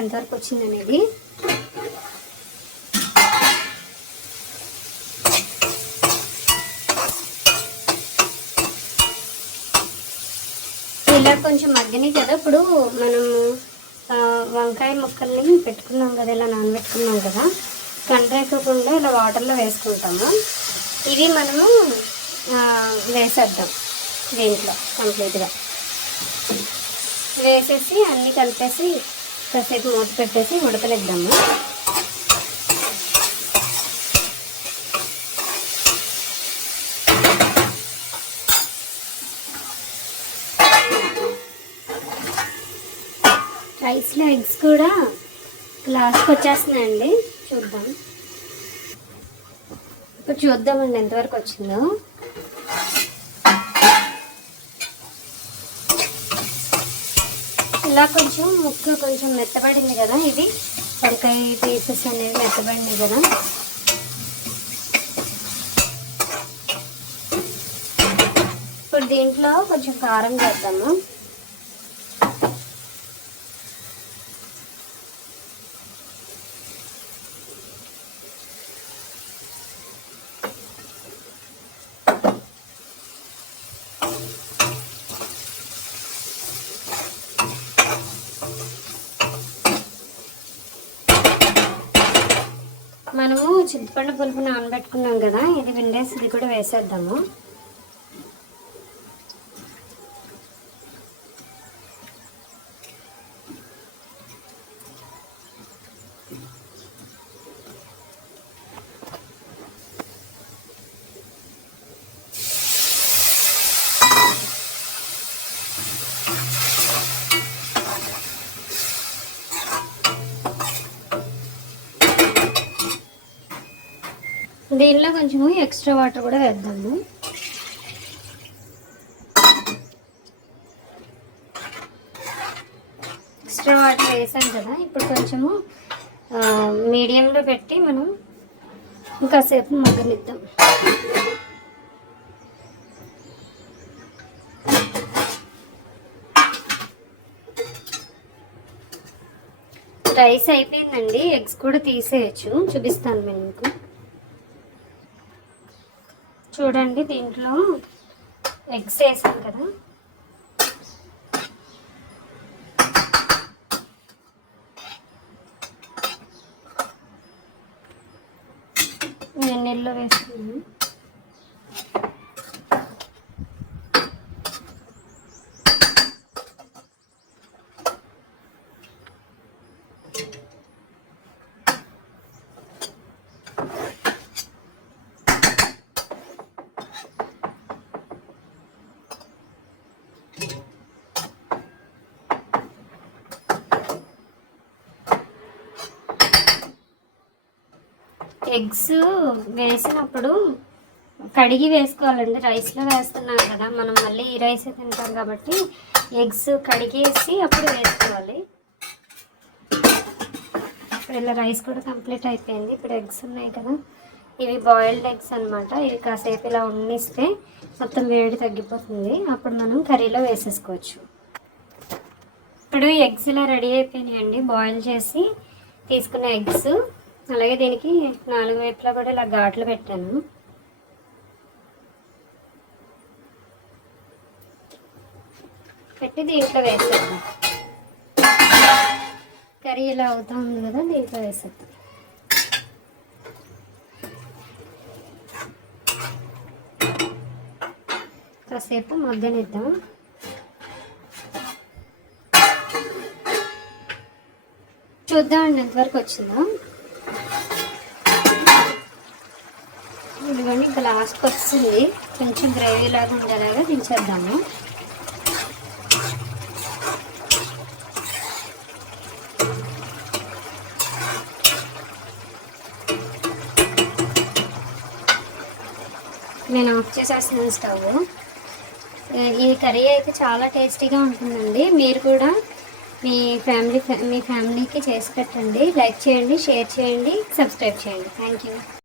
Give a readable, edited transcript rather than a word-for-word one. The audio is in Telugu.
ఎంతవరకు వచ్చింది అనేది. ఇలా కొంచెం మగ్గని కదా. ఇప్పుడు మనం వంకాయ ముక్కల్ని పెట్టుకున్నాం కదా, ఇలా నానబెట్టుకున్నాం కదా, కండ్రేకోకుండా ఇలా వాటర్లో వేసుకుంటాము. ఇవి మనము వేసేద్దాం దీంట్లో కంప్లీట్గా. వేసేసి అన్నీ కలిపేసి కాసేపు మూత పెట్టేసి ఉడకనిద్దాము. రైస్లో ఎగ్స్ కూడా లాస్ట్కి వచ్చేస్తున్నాయండి, చూద్దాం. ఇప్పుడు చూద్దామండి ఎంతవరకు వచ్చిందో. ఇలా కొంచెం ముక్క కొంచెం మెత్తబడింది కదా, ఇది వంకాయ పీసెస్ అనేవి మెత్తబడింది కదా. ఇప్పుడు దీంట్లో కొంచెం కారం వేద్దాము. మనము చింతపండు పులుపు నానబెట్టుకున్నాం కదా, ఇది విండేసి ఇది కూడా వేసేద్దాము. దీనిలో కొంచెము ఎక్స్ట్రా వాటర్ కూడా వేద్దాము. ఎక్స్ట్రా వాటర్ వేసాం కదా, ఇప్పుడు కొంచెము మీడియంలో పెట్టి మనం ఇంకాసేపు మగ్గనిద్దాం. రైస్ అయిపోయిందండి, ఎగ్స్ కూడా తీసేయచ్చు, చూపిస్తాను నేను మీకు. చూడండి, దీంట్లో ఎగ్స్ వేసాం కదా, నేను నెల్లో వేసుకున్నాను. ఎగ్స్ వేసినప్పుడు కడిగి వేసుకోవాలండి. రైస్లో వేస్తున్నాం కదా మనం, మళ్ళీ ఈ రైస్ తింటాం కాబట్టి ఎగ్స్ కడిగేసి అప్పుడు వేసుకోవాలి. ఇప్పుడు ఇలా రైస్ కూడా కంప్లీట్ అయిపోయింది. ఇప్పుడు ఎగ్స్ ఉన్నాయి కదా, ఇవి బాయిల్డ్ ఎగ్స్ అనమాట. ఇవి కాసేపు ఇలా ఉన్నిస్తే మొత్తం వేడి తగ్గిపోతుంది, అప్పుడు మనం కర్రీలో వేసేసుకోవచ్చు. ఇప్పుడు ఎగ్స్ ఇలా రెడీ అయిపోయినాయండి, బాయిల్ చేసి తీసుకున్న ఎగ్స్. అలాగే దీనికి 4 వైపులా కూడా ఇలా ఘాట్లు పెట్టాను. పెట్టి దీంట్లో వేసేద్దాం. కర్రీ ఇలా అవుతా ఉంది కదా, దీంట్లో వేసేద్దాం. కాసేపు మగ్గనిద్దాం. చూద్దామండి ఎంతవరకు వచ్చిందో. ఇదిగోండి, ఇంకా లాస్ట్కి వస్తుంది. కొంచెం గ్రేవీ లాగా ఉండేలాగా దించేద్దాము. నేను ఆఫ్ చేసేస్తున్నాను స్టవ్. ఈ కర్రీ అయితే చాలా టేస్టీగా ఉంటుందండి. మీరు కూడా మీ ఫ్యామిలీకి చేసి పెట్టండి. లైక్ చేయండి, షేర్ చేయండి, సబ్స్క్రైబ్ చేయండి. Thank you.